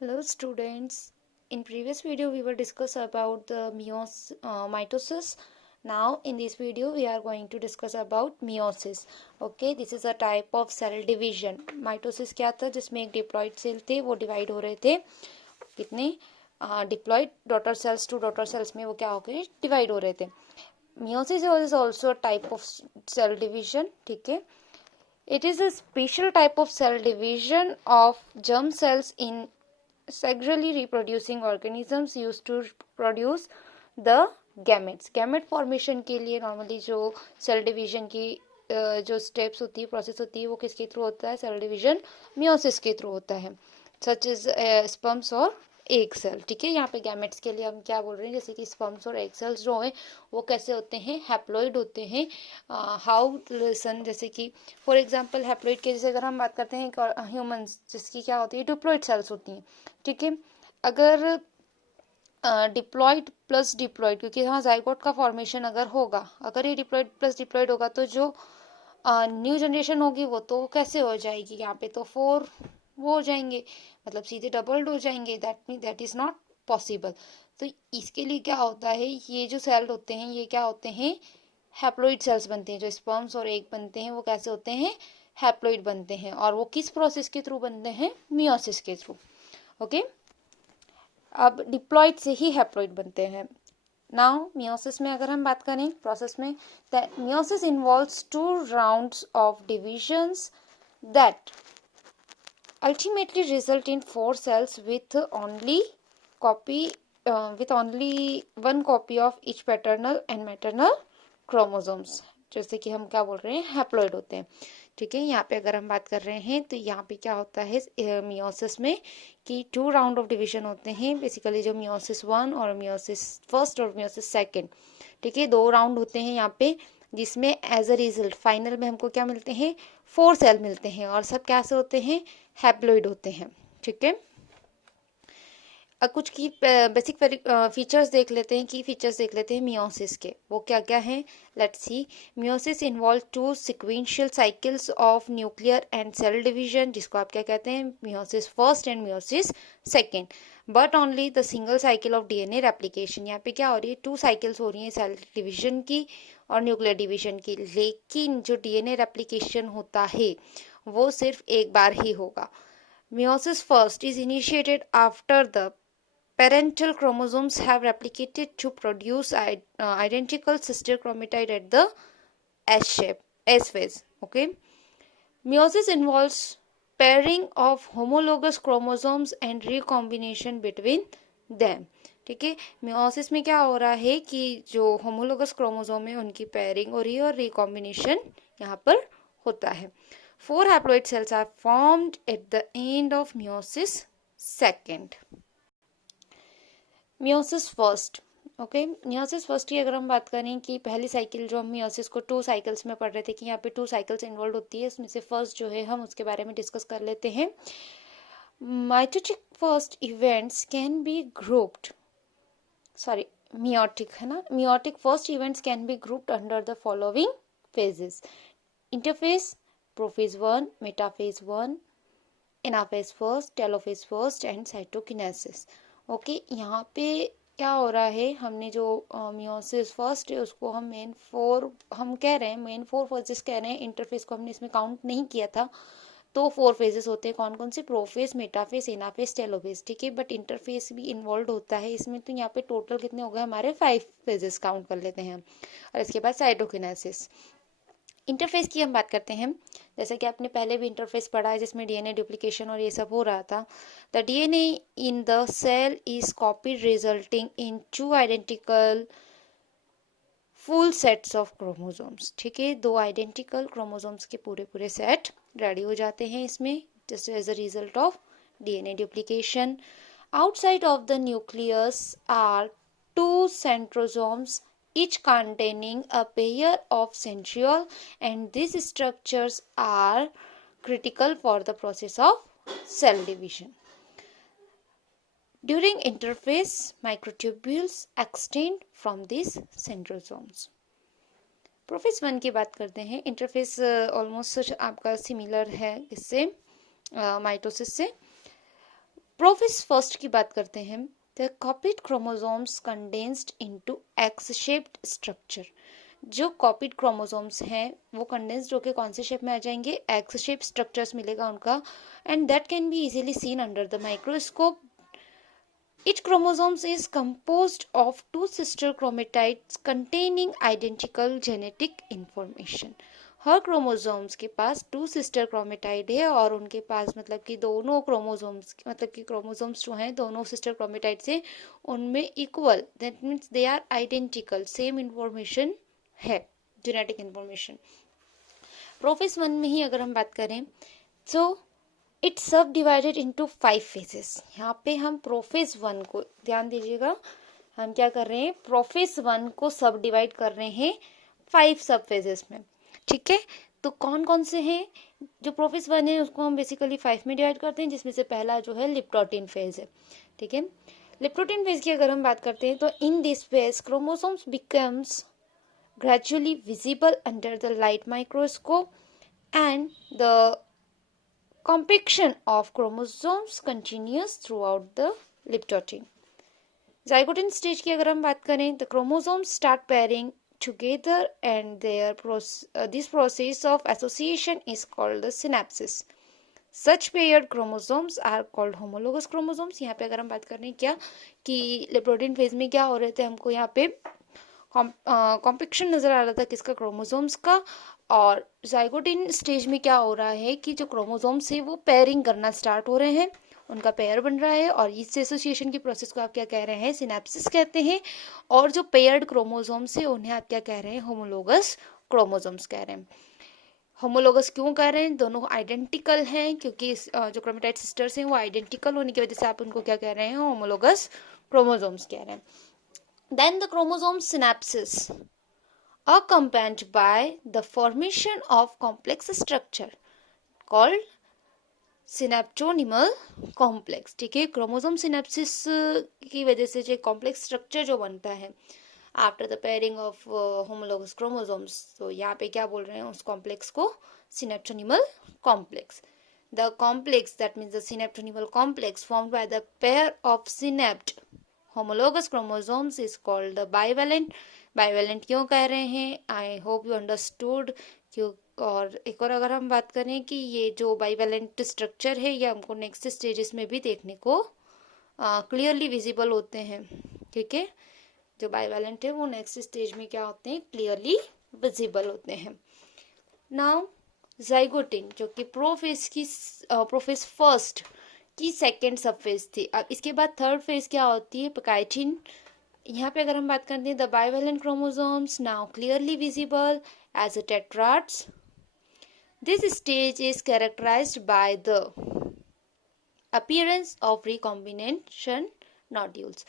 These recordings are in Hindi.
Hello students. In previous video we were discuss about the mitosis. Now in this video we are going to discuss about meiosis. Okay, this is a type of cell division. Mitosis क्या था, जिसमें एक डिप्लॉइड सेल थे, वो डिवाइड हो रहे थे कितने diploid daughter cells two daughter cells में वो क्या हो गए, डिवाइड हो रहे थे. Meiosis is also a type of cell division. ठीक है, it is a special type of cell division of germ cells in sexually reproducing organisms used to produce the gametes. Gamete formation के लिए नॉर्मली जो सेल डिवीजन की जो स्टेप्स होती है, प्रोसेस होती है, वो किसके थ्रू होता है? सेल डिवीजन मियोसिस के थ्रू होता है. सच इज स्पर्म्स और एग सेल. ठीक है, यहाँ पे गैमेट्स के लिए हम क्या बोल रहे हैं, जैसे कि स्पर्म्स और एग सेल्स जो हैं वो कैसे होते हैं? हैप्लॉइड होते हैं. हाउ लिसन, जैसे कि फॉर एग्जांपल हैप्लॉइड के जैसे अगर हम बात करते हैं ह्यूमंस, जिसकी क्या होती है? डिप्लॉइड सेल्स होती हैं. ठीक है, अगर डिप्लॉइड प्लस डिप्लॉइड, क्योंकि यहाँ जाइगोट का फॉर्मेशन अगर होगा, अगर ये डिप्लॉइड प्लस डिप्लॉइड होगा तो जो न्यू जनरेशन होगी वो तो कैसे हो जाएगी? यहाँ पे तो 4 वो हो जाएंगे, मतलब सीधे डबल्ड हो जाएंगे. That is not possible. तो इसके लिए क्या होता है, ये जो सेल होते हैं ये क्या होते हैं? हैप्लॉइड सेल्स बनते हैं. जो स्पर्म्स और एग बनते हैं वो कैसे होते हैं? हैप्लॉइड बनते हैं. और वो किस प्रोसेस के थ्रू बनते हैं? मियोसिस के थ्रू. ओके, अब डिप्लॉइड से ही हैप्लॉइड बनते हैं. नाउ मियोसिस में अगर हम बात करें प्रोसेस में, meiosis involves 2 rounds of divisions that ultimately result in 4 cells with only one copy of each paternal and maternal chromosomes. जैसे कि हम क्या बोल रहे हैं? हैप्लॉइड होते हैं. ठीक है, यहाँ पे अगर हम बात कर रहे हैं तो यहाँ पे क्या होता है मियोसिस में कि 2 राउंड ऑफ डिवीजन होते हैं. बेसिकली जो मियोसिस 1 और मियोसिस फर्स्ट और मियोसिस सेकेंड, ठीक है, 2 राउंड होते हैं यहाँ पे, जिसमें एज अ रिजल्ट फाइनल में हमको क्या मिलते हैं? 4 सेल मिलते हैं. और सब कैसे होते हैं? हैप्लॉइड होते हैं. ठीक है, कुछ की बेसिक फीचर्स देख लेते हैं, की फीचर्स देख लेते हैं मियोसिस के. वो क्या क्या हैं? Let's see. Meiosis involve 2 sequential cycles of nuclear and cell division, जिसको आप क्या कहते हैं? Meiosis first and meiosis second. But only the single cycle of DNA replication. यहाँ पे क्या हो रही है? 2 साइकिल्स हो रही हैं सेल डिवीजन की और न्यूक्लियर डिवीजन की, लेकिन जो डीएनए रेप्लिकेशन होता है वो सिर्फ एक बार ही होगा. Meiosis first is initiated after the parental chromosomes have replicated to produce identical sister chromatid at the S phase. Okay, meiosis involves pairing of homologous chromosomes and recombination between them. ठीक है, मियोसिस में क्या हो रहा है कि जो होमोलोगस क्रोमोसोम है उनकी पेयरिंग हो रही है और रिकॉम्बिनेशन यहाँ पर होता है. 4 haploid cells are formed at the end of meiosis second. Meiosis first. Okay, meiosis first की अगर हम बात करें कि पहली साइकिल जो हम मियोसिस को 2 साइकिल्स में पढ़ रहे थे कि यहाँ पे 2 साइकिल्स इन्वॉल्व होती है, उसमें से फर्स्ट जो है हम उसके बारे में डिस्कस कर लेते हैं. Mitotic first events can be grouped, sorry meiotic है ना, meiotic first events can be grouped under the following phases: interface, prophase 1, metaphase 1, anaphase first, telophase first and cytokinesis. Okay, यहाँ पे क्या हो रहा है? हमने जो मियोसिस फर्स्ट है उसको हम मेन 4 हम कह रहे हैं, मेन 4 फेजेस कह रहे हैं. इंटरफेस को हमने इसमें काउंट नहीं किया था. तो 4 फेजेस होते हैं. कौन कौन से? Prophase, metaphase, anaphase, telophase. ठीक है, बट इंटरफेस भी इन्वॉल्व होता है इसमें. तो यहाँ पे टोटल कितने हो गए हमारे? 5 फेजेस काउंट कर लेते हैं. और इसके बाद साइटोकिनेसिस. इंटरफेस की हम बात करते हैं, जैसे कि आपने पहले भी इंटरफेस पढ़ा है जिसमें डीएनए डुप्लीकेशन और ये सब हो रहा था. The DNA in the cell is copied resulting in 2 identical full sets of chromosomes. ठीक है, 2 आइडेंटिकल क्रोमोसोम्स के पूरे पूरे सेट रेडी हो जाते हैं इसमें, just as a result of DNA duplication. Outside of the nucleus are 2 centrosomes, each containing a pair of centriole, and these structures are critical for the process of cell division. During interphase, microtubules extend from these centrosomes. Prophase 1 की बात करते हैं. इंटरफेस ऑलमोस्ट आपका सिमिलर है इससे, माइटोसिस से. प्रोफेज फर्स्ट की बात करते हैं। The copied chromosomes condensed into x shaped structure. जो कॉपीड क्रोमोसोम्स हैं वो कंडेंस्ड होकर कौन से शेप में आ जाएंगे, एक्स शेप स्ट्रक्चर्स मिलेगा उनका, and that can be easily seen under the microscope. Each chromosome is composed of two sister chromatids containing identical genetic information. Her chromosomes के पास टू सिस्टर क्रोमेटाइड है और उनके पास मतलब कि दोनों क्रोमोसोम्स मतलब कि क्रोमोसोम्स जो हैं दोनों सिस्टर क्रोमेटाइड से उनमें equal, that means they are identical, same information है, जेनेटिक इंफॉर्मेशन। प्रोफेज 1 में ही अगर हम बात करें तो इट्स सब डिवाइडेड इंटू 5 फेजेस। यहाँ पे हम प्रोफेज 1 को ध्यान दीजिएगा, हम क्या कर रहे हैं, प्रोफेज 1 को सब डिवाइड कर रहे हैं 5 सब फेजेस में, ठीक है। तो कौन कौन से हैं, जो प्रोफेज 1 है उसको हम बेसिकली 5 में डिवाइड करते हैं, जिसमें से पहला जो है लिप्टोटिन फेज है, ठीक है। लिप्टोटिन फेज की अगर हम बात करते हैं तो in this phase chromosomes becomes gradually visible under the light microscope and the compaction of chromosomes continues throughout the liptotin. Zygotin stage की अगर हम बात करें, the chromosomes start pairing together and this process of association is called the synapses. Such paired chromosomes are called homologous chromosomes. यहाँ पे अगर हम बात कर रहे हैं क्या कि लिप्टोटिन फेज में क्या हो रहे थे, हमको यहाँ पे कॉम्पेक्शन नजर आ रहा था किसका, क्रोमोसोम्स का, और जाइगोटिन स्टेज में क्या हो रहा है कि जो क्रोमोसोम्स है वो पेयरिंग करना स्टार्ट हो रहे हैं, उनका पेयर बन रहा है, और इस एसोसिएशन की प्रोसेस को आप क्या कह रहे हैं, सिनेप्सिस कहते हैं। और जो पेयर्ड क्रोमोसोम्स है उन्हें आप क्या कह रहे हैं, होमोलोगस क्रोमोसोम्स कह रहे हैं। होमोलोगस क्यों कह रहे हैं, दोनों आइडेंटिकल हैं, क्योंकि जो क्रोमेटाइड सिस्टर्स हैं वो आइडेंटिकल होने की वजह से आप उनको क्या कह रहे हैं, होमोलोगस क्रोमोसोम्स कह रहे हैं। Then the chromosome synapses accompanied by the formation of complex structure called synaptonymal complex, ठीक है। क्रोमोसोम सिनेप्सिस की वजह से जो कॉम्प्लेक्स स्ट्रक्चर जो बनता है after the pairing of homologous chromosomes, तो यहाँ पे क्या बोल रहे हैं उस कॉम्प्लेक्स को, synaptonymal complex. The complex, that means the synaptonymal complex formed by the pair of synapsed homologous chromosomes is called the bivalent. bivalent क्यों कह रहे हैं, आई होप यू अंडरस्टूड। क्यों, और एक और अगर हम बात करें कि ये जो बाइवेलेंट स्ट्रक्चर है ये हमको नेक्स्ट स्टेजेस में भी देखने को क्लियरली विजिबल होते हैं, ठीक है। जो बाइवेलेंट है वो नेक्स्ट स्टेज में क्या होते हैं, क्लियरली विजिबल होते हैं। नाउ जाइगोटिन जो कि प्रोफेज फर्स्ट की सेकेंड सब फेज थी। अब इसके बाद थर्ड फेज क्या होती है, पैकाइटिन। यहाँ पे अगर हम बात करते हैं the bivalent chromosomes now clearly visible as a tetrads. This stage is characterized by the appearance of recombination nodules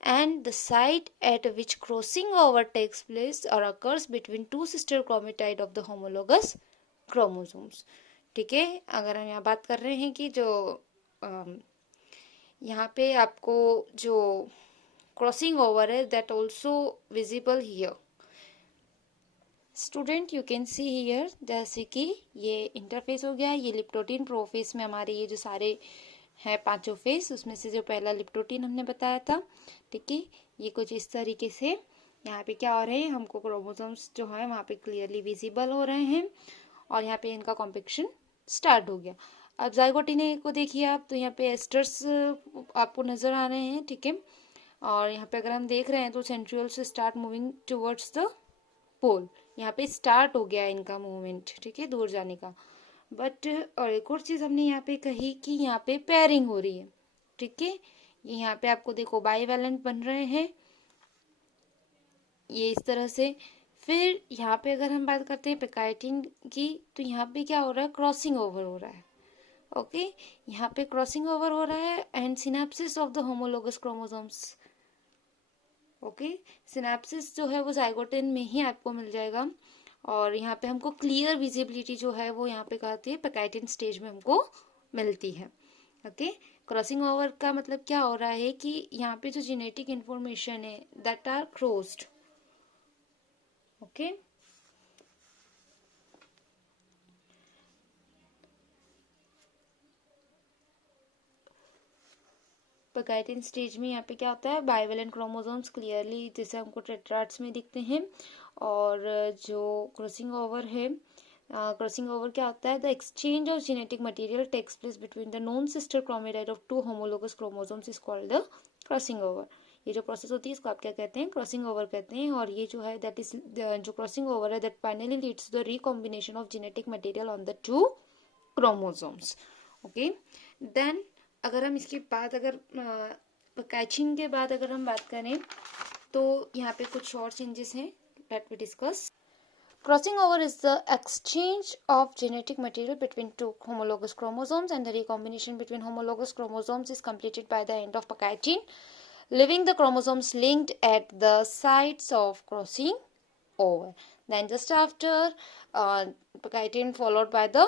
and the site at which crossing over takes place or occurs between two sister chromatid of the homologous chromosomes, ठीक है। अगर हम यहाँ बात कर रहे हैं कि जो यहाँ पे आपको जो क्रॉसिंग ओवर है that also visible here. Student you can see here, जैसे कि ये इंटरफेस हो गया, ये लिप्टोटिन प्रोफेस में हमारे ये जो सारे है 5 फेस, उसमें से जो पहला लिप्टोटिन हमने बताया था, ठीक है। ये कुछ इस तरीके से यहाँ पे क्या हो रहे हैं, हमको क्रोमोसोम्स जो है वहाँ पे क्लियरली विजिबल हो रहे हैं और यहाँ पे इनका कॉम्पेक्शन स्टार्ट हो गया। अब जाइगोटिन को देखिए आप, तो यहाँ पे एस्टर्स आपको नजर आ रहे हैं, ठीक है। और यहाँ पे अगर हम देख रहे हैं तो सेंट्रियोल से स्टार्ट मूविंग टुवर्ड्स द पोल, यहाँ पे स्टार्ट हो गया इनका मूवमेंट, ठीक है, दूर जाने का। बट और एक और चीज हमने यहाँ पे कही कि यहाँ पे पेयरिंग हो रही है, ठीक है। ये यहाँ पे आपको देखो बाइवेलेंट बन रहे हैं ये इस तरह से। फिर यहाँ पे अगर हम बात करते हैं पैकाइटिन की, तो यहाँ पे क्या हो रहा है, क्रॉसिंग ओवर हो रहा है, ओके। यहाँ पे क्रॉसिंग ओवर हो रहा है and synapses of the homologous chromosomes, okay. Synapses जो है वो जाइगोटिन में ही आपको मिल जाएगा और यहाँ पे हमको क्लियर विजिबिलिटी जो है वो यहाँ पे कहती है पैकाइटिन स्टेज में हमको मिलती है, ओके। क्रॉसिंग ओवर का मतलब क्या हो रहा है कि यहाँ पे जो जेनेटिक इंफॉर्मेशन है that are crossed, okay. Pachytene stage में यहाँ पे क्या होता है, बाइवेलेंट क्रोमोसोम्स क्लियरली जैसे हमको टेट्राड्स में दिखते हैं, और जो क्रॉसिंग ओवर है, क्रॉसिंग ओवर क्या होता है, the exchange of genetic material takes place between the non sister chromatid of two homologous chromosomes is called the crossing over. ये जो प्रोसेस होती है इसको आप क्या कहते हैं, क्रॉसिंग ओवर कहते हैं। और ये जो है दैट इज जो क्रॉसिंग ओवर है that finally leads to the recombination of genetic material on the two chromosomes. Okay, then अगर हम इसके बाद अगर कैचिंग के बाद अगर हम बात करें तो यहाँ पे कुछ और चेंजेस हैं, let we discuss. Crossing over is the exchange of genetic material between two homologous chromosomes, and the recombination between homologous chromosomes is completed by the end of pakaitine, leaving the chromosomes linked at the sites of crossing over. Then just after pakaitine followed by the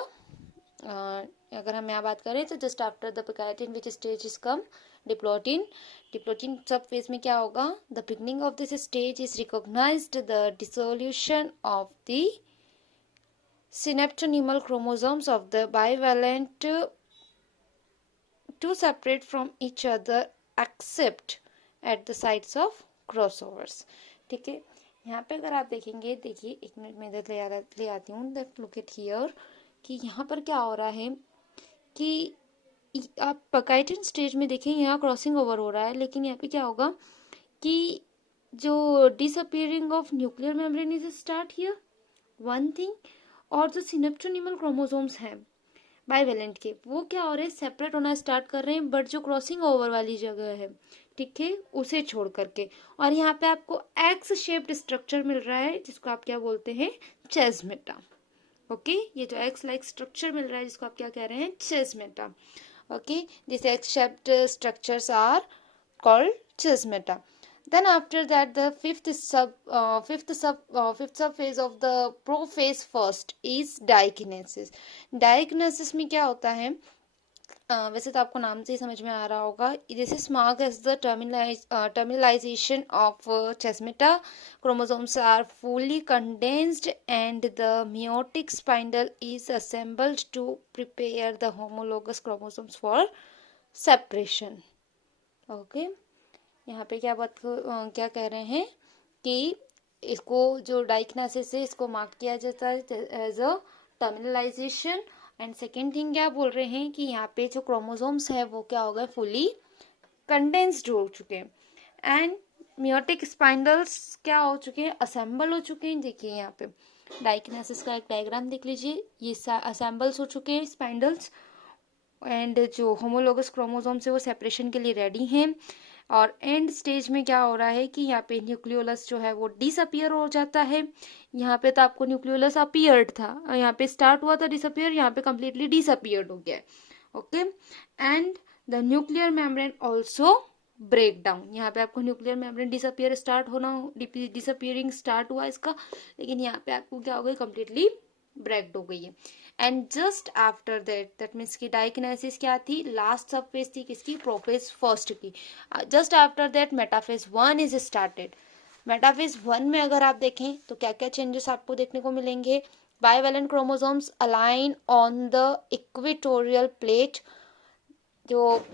अगर हम यहाँ बात करें तो just after the pachytene which stage is come diplotene. Diplotene sub phase में क्या होगा, the beginning of this stage is recognised the dissolution of the synaptonymal chromosomes of the bivalent to separate from each other except at the sites of crossovers। ठीक है, यहाँ पे अगर आप देखेंगे, देखिए एक मिनट में इधर ले आती हूँ, लुक एट हियर कि यहाँ पर क्या हो रहा है कि आप पकाइटिन स्टेज में देखें यहाँ क्रॉसिंग ओवर हो रहा है, लेकिन यहाँ पे क्या होगा कि जो disappearing of nuclear membrane is start here one thing, और जो सिनेप्टोनिमल क्रोमोसोम्स हैं बाइवेलेंट के वो क्या हो रहे हैं, सेपरेट होना स्टार्ट कर रहे हैं, बट जो क्रॉसिंग ओवर वाली जगह है, ठीक है, उसे छोड़ करके, और यहाँ पे आपको एक्स शेप्ड स्ट्रक्चर मिल रहा है जिसको आप क्या बोलते हैं, चेस्मेटा। ओके, ये जो एक्स लाइक स्ट्रक्चर मिल रहा है जिसको आप क्या कह रहे हैं, chiasmata. Okay, this x shaped structures are called chiasmata. Then after that the fifth sub phase of the prophase first is dikinesis। dikinesis में क्या होता है, वैसे तो आपको नाम से ही समझ में आ रहा होगा, this is mark as the terminalisation of chiasmata. chromosomes are fully condensed and the meiotic spindle is assembled to prepare the homologous chromosomes for separation। Okay, यहाँ पे क्या कह रहे हैं कि इसको जो डाइकिनेसिस है इसको मार्क किया जाता है as a terminalization. And second thing क्या बोल रहे हैं कि यहाँ पे जो क्रोमोसोम्स है वो क्या हो गए, फुली कंडेंस्ड हो चुके हैं, एंड मियोटिक स्पाइंडल्स क्या हो चुके हैं, असेंबल हो चुके हैं। देखिए यहाँ पे डाइकिनेसिस का एक डायग्राम देख लीजिए, ये असेंबल्स हो चुके हैं स्पाइंडल्स, एंड जो होमोलोगस क्रोमोसोम्स है वो सेपरेशन के लिए रेडी हैं। और एंड स्टेज में क्या हो रहा है कि यहाँ पे न्यूक्लियोलस जो है वो डिसअपियर हो जाता है। यहाँ पे तो आपको न्यूक्लियोलस अपीयर्ड था, यहाँ पे स्टार्ट हुआ था डिसअपियर, यहाँ पे कंप्लीटली डिसअपियर्ड हो गया है। Okay, and the nuclear membrane also break down. यहाँ पे आपको न्यूक्लियर मेम्ब्रेन डिसअपियर स्टार्ट होना, डिसअपियरिंग स्टार्ट हुआ इसका, लेकिन यहाँ पे आपको क्या हो गया, कंप्लीटली ब्रेक्ड हो गई है। And just after that means की डाइकिनेसिस क्या थी, लास्ट सब फेज थी किसकी, प्रोफेज फर्स्ट की। Just after that metaphase 1 is started. Metaphase 1 में अगर आप देखें तो क्या क्या चेंजेस आपको देखने को मिलेंगे, bivalent chromosomes align on the equatorial plate. जो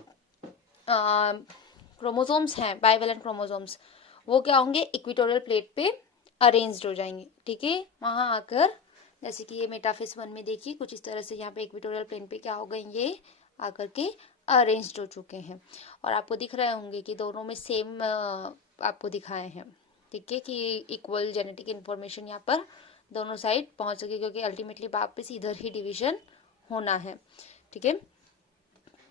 क्रोमोसोम्स हैं बाइवेलेंट क्रोमोसोम्स वो क्या होंगे, इक्वेटोरियल प्लेट पे अरेंज्ड हो जाएंगे। ठीक है, वहां आकर जैसे कि ये मेटाफेज 1 में देखिए कुछ इस तरह से यहाँ पे इक्वेटोरियल प्लेन पे क्या हो गए, ये आकर के अरेंज्ड हो चुके हैं। और आपको दिख रहे होंगे कि दोनों में सेम आपको दिखाए हैं। ठीक है, कि इक्वल जेनेटिक इन्फॉर्मेशन यहाँ पर दोनों साइड पहुंच सके, क्योंकि अल्टीमेटली वापस इधर ही डिवीजन होना है। ठीक है,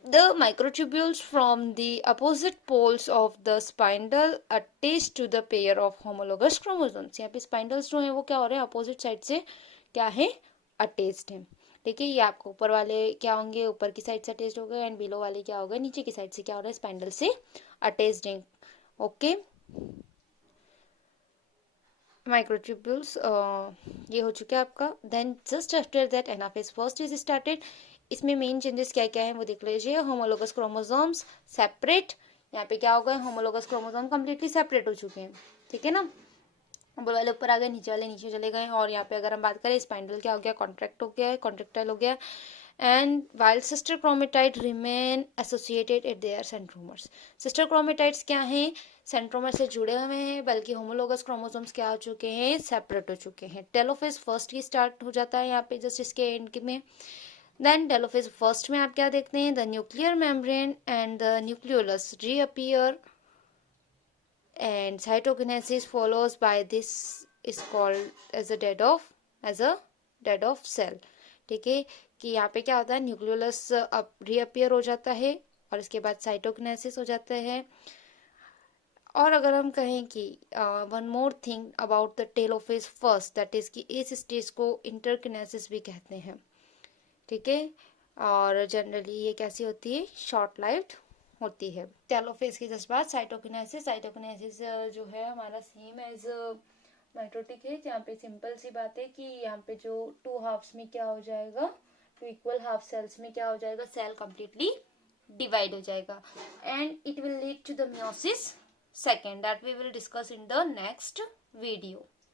the microtubules from the opposite poles of the spindle attach to the pair of homologous chromosomes। यहाँ पे स्पाइंडल्स जो है वो क्या हो रहे हैं, अपोजिट साइड से क्या है, अटैच्ड है। ठीक है, ये आपको ऊपर वाले क्या होंगे, ऊपर की साइड से अटैच्ड हो गए, एंड बिलो वाले क्या हो गए, नीचे की साइड से क्या हो रहा है, स्पाइंडल से अटैच्ड है। ओके, माइक्रोट्यूब्यूल्स ये हो चुका है आपका। Then just after that anaphase first is started. इसमें मेन चेंजेस क्या क्या है वो देख लीजिए। होमोलोगस क्रोमोसोम्स सेपरेट, यहाँ पे क्या हो गए, होमोलोगस क्रोमोसोम कंप्लीटली सेपरेट हो चुके हैं। ठीक है ना, ऊपर वाले ऊपर आ गए, नीचे वाले नीचे चले गए। और यहाँ पे अगर हम बात करें स्पाइंडल क्या हो गया, कॉन्ट्रैक्ट हो गया है, कॉन्ट्रेक्टाइल हो गया। and while sister chromatids remain associated at their centromeres. sister chromatids क्या हैं, सेंट्रोमर से जुड़े हुए हैं, बल्कि होमोलोगस क्रोमोसोम्स क्या हो चुके हैं, सेपरेट हो चुके हैं। टेलोफेज फर्स्ट ही स्टार्ट हो जाता है यहाँ पे जस्ट इसके एंड में। देन टेलोफेज फर्स्ट में आप क्या देखते हैं, the nuclear membrane and the nucleolus reappear and cytokinesis follows by this is called as a dead of cell। ठीक है, कि यहाँ पे क्या होता है, न्यूक्लियोलस अब रीअपियर हो जाता है और इसके बाद साइटोकिनेसिस हो जाता है। और अगर हम कहें कि one more thing about the telophase first, that is कि इस स्टेज को इंटरकिनेसिस भी कहते हैं। ठीक है, और जनरली ये कैसी होती है, शॉर्ट लाइव्ड होती है। टेलोफेज की जस्ट बाद साइटोकिनेसिस। साइटोकिनेसिस जो है हमारा सेम एज माइटोटिक है, जहाँ पे सिंपल सी बात है कि यहाँ पे जो टू हाफ्स में क्या हो जाएगा, टू इक्वल हाफ सेल्स में क्या हो जाएगा, सेल कंप्लीटली डिवाइड हो जाएगा and it will lead to the meiosis second, that we will discuss in the next video.